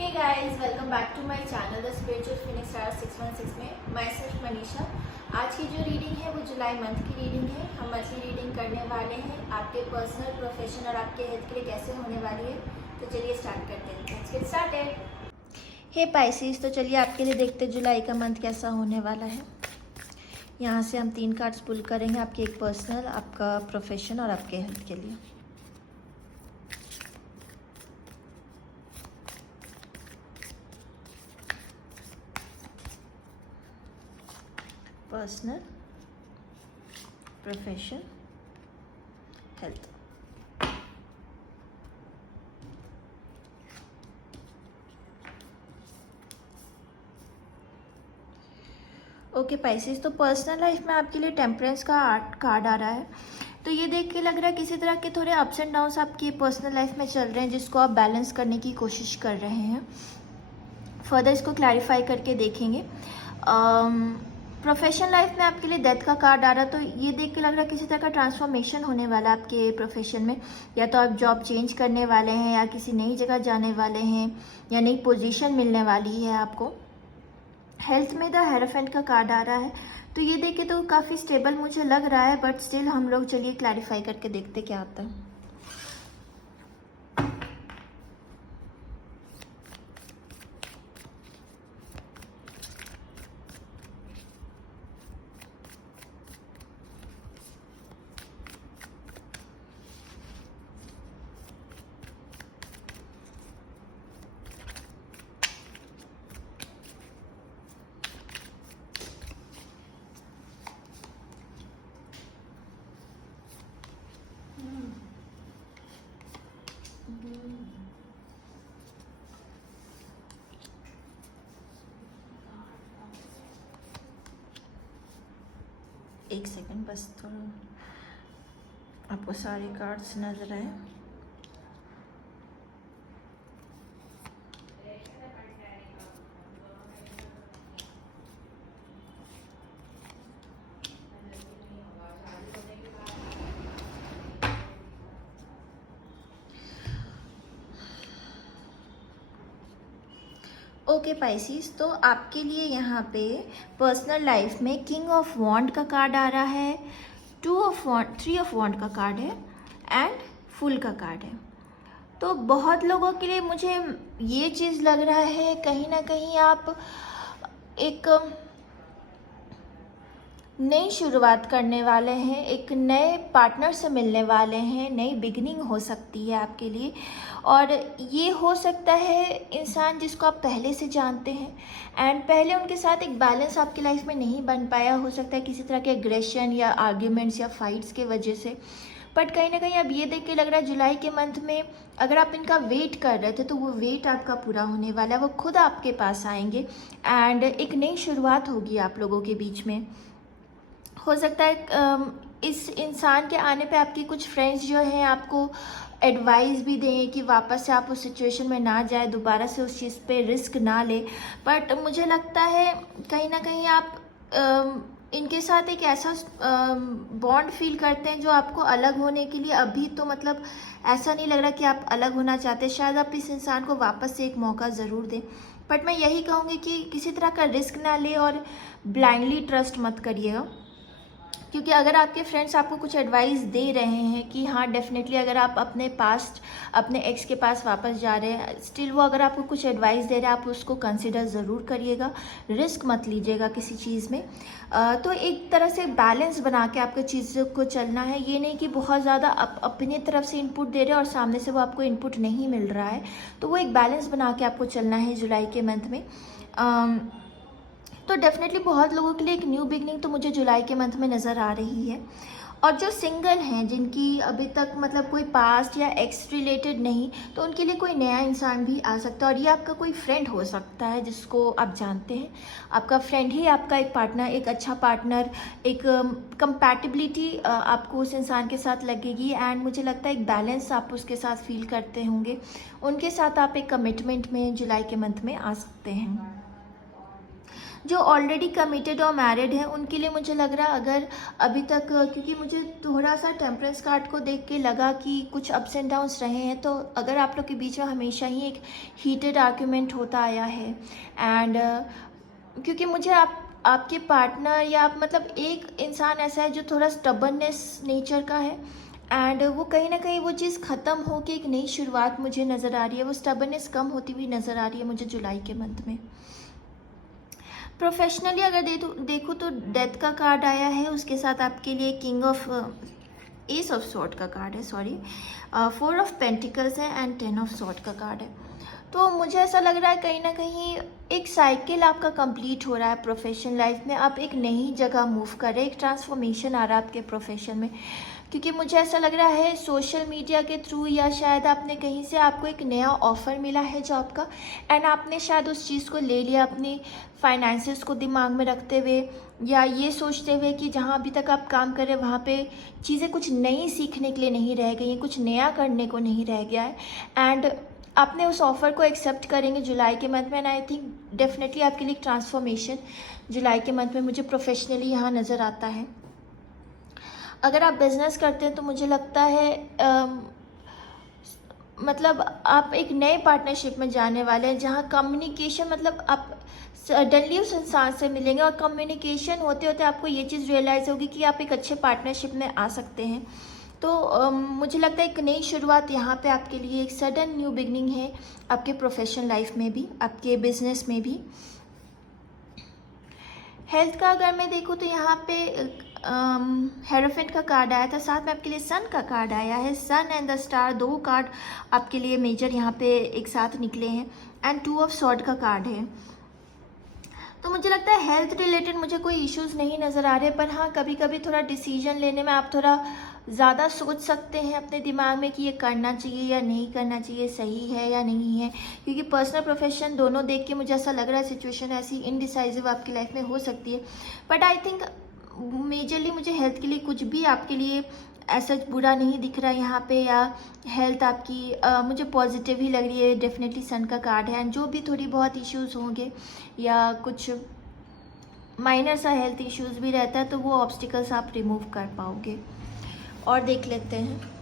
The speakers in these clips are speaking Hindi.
Hey guys, welcome back to my channel the spiritual phoenix star 616 में मैं सिर्फ मनीषा। आज की जो रीडिंग है वो जुलाई मंथ की रीडिंग है। हम मंथली रीडिंग करने वाले हैं आपके पर्सनल, प्रोफेशन और आपके हेल्थ के लिए कैसे होने वाली है। तो चलिए स्टार्ट करते हैं। Let's get started. Hey Pisces, तो चलिए आपके लिए देखते हैं जुलाई का मंथ कैसा होने वाला है। यहाँ से हम 3 कार्ड्स पुल करेंगे, आपके एक पर्सनल, आपका प्रोफेशन और आपके हेल्थ के लिए। Personal, profession, health. Okay Pisces, तो पर्सनल लाइफ में आपके लिए टेम्परेंस का कार्ड आ रहा है। तो ये देख के लग रहा है किसी तरह के थोड़े अप्स एंड डाउन्स आपकी पर्सनल लाइफ में चल रहे हैं, जिसको आप बैलेंस करने की कोशिश कर रहे हैं। फर्दर इसको क्लैरिफाई करके देखेंगे। प्रोफेशनल लाइफ में आपके लिए डेथ का कार्ड आ रहा है। तो ये देख के लग रहा है किसी तरह का ट्रांसफॉर्मेशन होने वाला है आपके प्रोफेशन में। या तो आप जॉब चेंज करने वाले हैं, या किसी नई जगह जाने वाले हैं, या नई पोजीशन मिलने वाली है आपको। हेल्थ में द हेरोफेंट का कार्ड आ रहा है। तो ये देख के तो काफ़ी स्टेबल मुझे लग रहा है, बट स्टिल हम लोग चलिए क्लैरिफाई करके देखते क्या आता है। एक सेकंड, बस थोड़ा आपको सारे कार्ड्स नजर आए। ओके पाइसेस, तो आपके लिए यहाँ पे पर्सनल लाइफ में किंग ऑफ वॉन्ड का कार्ड आ रहा है, 2 ऑफ वॉन्ड, 3 ऑफ वॉन्ड का कार्ड है एंड फुल का कार्ड है। तो बहुत लोगों के लिए मुझे ये चीज़ लग रहा है कहीं ना कहीं आप एक नई शुरुआत करने वाले हैं, एक नए पार्टनर से मिलने वाले हैं, नई बिगनिंग हो सकती है आपके लिए। और ये हो सकता है इंसान जिसको आप पहले से जानते हैं एंड पहले उनके साथ एक बैलेंस आपकी लाइफ में नहीं बन पाया, हो सकता है किसी तरह के एग्रेशन या आर्ग्यूमेंट्स या फाइट्स के वजह से। बट कहीं ना कहीं अब ये देख के लग रहा है जुलाई के मंथ में अगर आप इनका वेट कर रहे थे तो वो वेट आपका पूरा होने वाला है, वो खुद आपके पास आएंगे एंड एक नई शुरुआत होगी आप लोगों के बीच में। हो सकता है इस इंसान के आने पे आपकी कुछ फ्रेंड्स जो हैं आपको एडवाइस भी दें कि वापस से आप उस सिचुएशन में ना जाए, दोबारा से उस चीज़ पे रिस्क ना ले। बट मुझे लगता है कहीं ना कहीं आप इनके साथ एक ऐसा बॉन्ड फील करते हैं जो आपको अलग होने के लिए अभी तो मतलब ऐसा नहीं लग रहा कि आप अलग होना चाहते। शायद आप इस इंसान को वापस से एक मौका ज़रूर दें, बट मैं यही कहूँगी कि किसी तरह का रिस्क ना ले और ब्लाइंडली ट्रस्ट मत करिएगा। क्योंकि अगर आपके फ्रेंड्स आपको कुछ एडवाइस दे रहे हैं कि हाँ डेफिनेटली अगर आप अपने पास्ट, अपने एक्स के पास वापस जा रहे हैं, स्टिल वो अगर आपको कुछ एडवाइस दे रहे हैं आप उसको कंसिडर ज़रूर करिएगा, रिस्क मत लीजिएगा किसी चीज़ में। तो एक तरह से बैलेंस बना के आपको चीज़ों को चलना है। ये नहीं कि बहुत ज़्यादा अपनी तरफ से इनपुट दे रहे हैं और सामने से वो आपको इनपुट नहीं मिल रहा है। तो वो एक बैलेंस बना के आपको चलना है जुलाई के मंथ में। तो डेफिनेटली बहुत लोगों के लिए एक न्यू बिगनिंग तो मुझे जुलाई के मंथ में नज़र आ रही है। और जो सिंगल हैं, जिनकी अभी तक मतलब कोई पास्ट या एक्स रिलेटेड नहीं, तो उनके लिए कोई नया इंसान भी आ सकता है। और ये आपका कोई फ्रेंड हो सकता है जिसको आप जानते हैं, आपका फ्रेंड ही आपका एक पार्टनर, एक अच्छा पार्टनर, एक कंपैटिबिलिटी आपको उस इंसान के साथ लगेगी एंड मुझे लगता है एक बैलेंस आप उसके साथ फील करते होंगे। उनके साथ आप एक कमिटमेंट में जुलाई के मंथ में आ सकते हैं। जो ऑलरेडी कमिटेड और मैरिड हैं उनके लिए मुझे लग रहा है, अगर अभी तक, क्योंकि मुझे थोड़ा सा टेम्परेंस कार्ड को देख के लगा कि कुछ अप्स एंड डाउन्स रहे हैं, तो अगर आप लोग के बीच में हमेशा ही एक हीटेड आर्ग्यूमेंट होता आया है, एंड क्योंकि मुझे आपके पार्टनर या आप मतलब एक इंसान ऐसा है जो थोड़ा स्टबर्ननेस नेचर का है, एंड वो कहीं ना कहीं वो चीज़ ख़त्म हो के एक नई शुरुआत मुझे नज़र आ रही है, वो स्टबर्ननेस कम होती हुई नज़र आ रही है मुझे जुलाई के मंथ में। प्रोफेशनली अगर देखूँ तो डेथ का कार्ड आया है, उसके साथ आपके लिए king of S of sword का कार्ड है, सॉरी 4 ऑफ पेंटिकल्स है एंड 10 ऑफ सॉर्ड का कार्ड है। तो मुझे ऐसा लग रहा है कहीं ना कहीं एक साइकिल आपका कंप्लीट हो रहा है प्रोफेशनल लाइफ में, आप एक नई जगह मूव कर रहे हैं, एक ट्रांसफॉर्मेशन आ रहा है आपके प्रोफेशन में, क्योंकि मुझे ऐसा लग रहा है सोशल मीडिया के थ्रू या शायद आपने कहीं से आपको एक नया ऑफ़र मिला है जॉब का, एंड आपने शायद उस चीज़ को ले लिया अपनी फाइनेंसेस को दिमाग में रखते हुए, या ये सोचते हुए कि जहाँ अभी तक आप काम कर रहे हैं वहाँ पे चीज़ें कुछ नई सीखने के लिए नहीं रह गई हैं, कुछ नया करने को नहीं रह गया है, एंड आपने उस ऑफ़र को एक्सेप्ट करेंगे जुलाई के मंथ में, एंड आई थिंक डेफिनेटली आपके लिए ट्रांसफॉर्मेशन जुलाई के मंथ में मुझे प्रोफेशनली यहाँ नज़र आता है। अगर आप बिज़नेस करते हैं तो मुझे लगता है मतलब आप एक नए पार्टनरशिप में जाने वाले हैं, जहाँ कम्युनिकेशन, मतलब आप सडनली उस इंसान से मिलेंगे और कम्युनिकेशन होते होते आपको ये चीज़ रियलाइज़ होगी कि आप एक अच्छे पार्टनरशिप में आ सकते हैं। तो मुझे लगता है एक नई शुरुआत यहाँ पे आपके लिए, एक सडन न्यू बिगनिंग है आपके प्रोफेशनल लाइफ में भी, आपके बिजनेस में भी। हेल्थ का अगर मैं देखूँ तो यहाँ पे हेरोफेंट का कार्ड आया था, साथ में आपके लिए सन का कार्ड आया है, सन एंड द स्टार, 2 कार्ड आपके लिए मेजर यहाँ पे एक साथ निकले हैं, एंड 2 ऑफ सॉर्ड का कार्ड है। तो मुझे लगता है हेल्थ रिलेटेड मुझे कोई इश्यूज़ नहीं नज़र आ रहे, पर हाँ कभी कभी थोड़ा डिसीजन लेने में आप थोड़ा ज़्यादा सोच सकते हैं अपने दिमाग में कि ये करना चाहिए या नहीं करना चाहिए, सही है या नहीं है, क्योंकि पर्सनल प्रोफेशन दोनों देख के मुझे ऐसा लग रहा है सिचुएशन ऐसी इनडिसाइसिव आपकी लाइफ में हो सकती है। बट आई थिंक मेजरली मुझे हेल्थ के लिए कुछ भी आपके लिए ऐसा बुरा नहीं दिख रहा है यहाँ पे, या हेल्थ आपकी मुझे पॉजिटिव ही लग रही है। डेफिनेटली सन का कार्ड है, एंड जो भी थोड़ी बहुत इश्यूज़ होंगे या कुछ माइनर सा हेल्थ इश्यूज़ भी रहता है तो वो ऑब्स्टिकल्स आप रिमूव कर पाओगे। और देख लेते हैं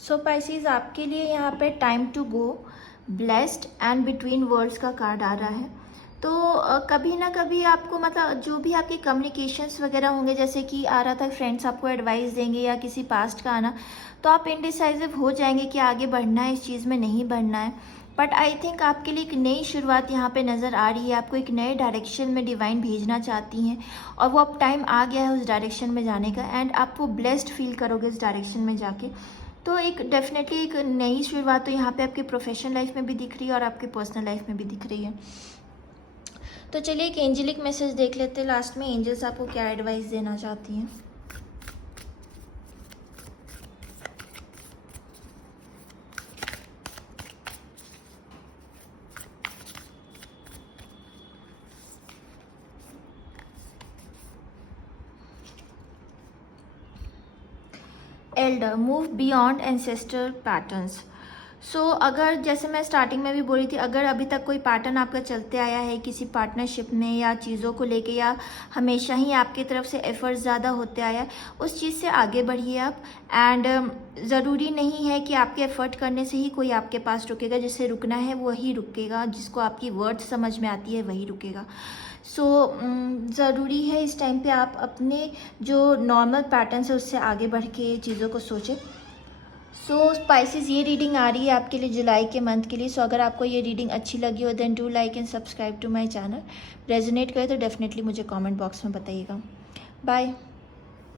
सो पाइसेस, आपके लिए यहाँ पे time to go, blessed and between worlds का कार्ड आ रहा है। तो कभी ना कभी आपको मतलब जो भी आपके कम्युनिकेशंस वगैरह होंगे, जैसे कि आ रहा था फ्रेंड्स आपको एडवाइस देंगे या किसी पास्ट का आना, तो आप इनडिसाइसिव हो जाएंगे कि आगे बढ़ना है इस चीज़ में, नहीं बढ़ना है। बट आई थिंक आपके लिए एक नई शुरुआत यहाँ पे नज़र आ रही है, आपको एक नए डायरेक्शन में डिवाइन भेजना चाहती हैं, और वो अब टाइम आ गया है उस डायरेक्शन में जाने का, एंड आप वो ब्लेस्ड फील करोगे इस डायरेक्शन में जाके। तो एक डेफिनेटली एक नई शुरुआत तो यहाँ पे आपके प्रोफेशनल लाइफ में भी दिख रही है और आपके पर्सनल लाइफ में भी दिख रही है। तो चलिए एक एंजेलिक मैसेज देख लेते हैं लास्ट में, एंजल्स आपको क्या एडवाइस देना चाहती हैं। Elder, move beyond ancestor patterns. So अगर जैसे मैं स्टार्टिंग में भी बोली थी, अगर अभी तक कोई पैटर्न आपका चलते आया है किसी पार्टनरशिप में या चीज़ों को लेके, या हमेशा ही आपकी तरफ से एफर्ट्स ज़्यादा होते आया है, उस चीज़ से आगे बढ़िए आप। एंड ज़रूरी नहीं है कि आपके एफर्ट करने से ही कोई आपके पास रुकेगा, जिसे रुकना है वही रुकेगा, जिसको आपकी वर्ड समझ में आती है वही रुकेगा। सो ज़रूरी है इस टाइम पे आप अपने जो नॉर्मल पैटर्न है उससे आगे बढ़ के चीज़ों को सोचें। सो स्पाइसेस, ये रीडिंग आ रही है आपके लिए जुलाई के मंथ के लिए। सो अगर आपको ये रीडिंग अच्छी लगी हो then do like and subscribe to my channel. Resonate करे तो डेफिनेटली मुझे कमेंट बॉक्स में बताइएगा। बाय।